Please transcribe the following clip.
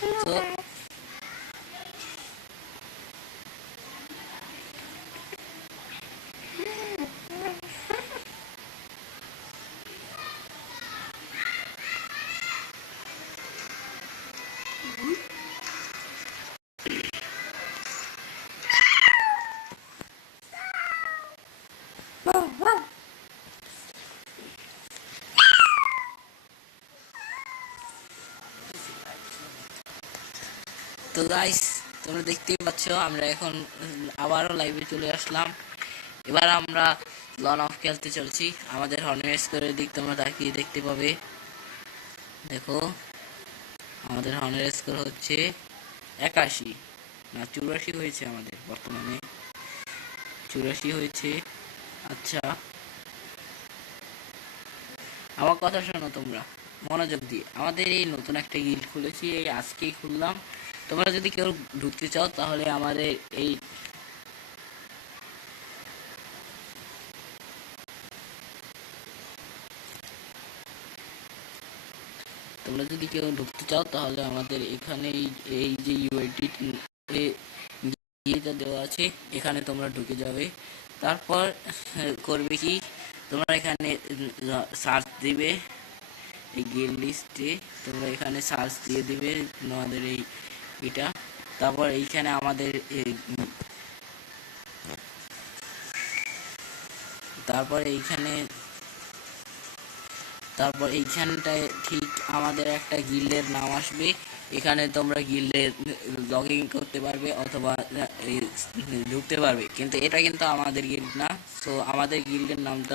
Hello guys. Mm-hmm. তো guys তোমরা দেখতেই পাচ্ছ, আমরা এখন আবারও লাইভে চলে আসলাম। এবার আমরা লন অফ খেলতে চলছি। আমাদের হর্নের স্কোরের দিক তোমরা তাকিয়ে দেখতে পাবে। দেখো, আমাদের হর্নের স্কোর হচ্ছে একাশি। না, চুরাশি হয়েছে আমাদের বর্তমানে। চুরাশি হয়েছে। আচ্ছা। আমার কথা শোনো তোমরা, মনোযোগ দিয়ে। আমাদের এই নতুন একটা গিল্ড খুলেছি, এই আজকেই খুললাম। তোমরা যদি কেউ ঢুকতে চাও, তাহলে আমাদের এই তোমরা যদি কেউ ঢুকতে চাও, তাহলে আমাদের এখানে এই- যে ইউআইটি ইয়েটা দেওয়া আছে, এখানে তোমরা ঢুকে যাবে। তারপর করবে কি, তোমরা এখানে সার্চ দিবে, এই গেম লিস্টে তোমরা এখানে সার্চ দিয়ে দিবে তোমাদের এই এটা তারপর এইখানে আমাদের তারপর এইখানে, তারপর এইখানটায় ঠিক আমাদের একটা গিল্ডের নাম আসবে। এখানে তোমরা গিল্ডে লগ ইন করতে পারবে অথবা ঢুকতে পারবে। কিন্তু এটা কিন্তু আমাদের গিল্ড না। সো আমাদের গিল্ডের নামটা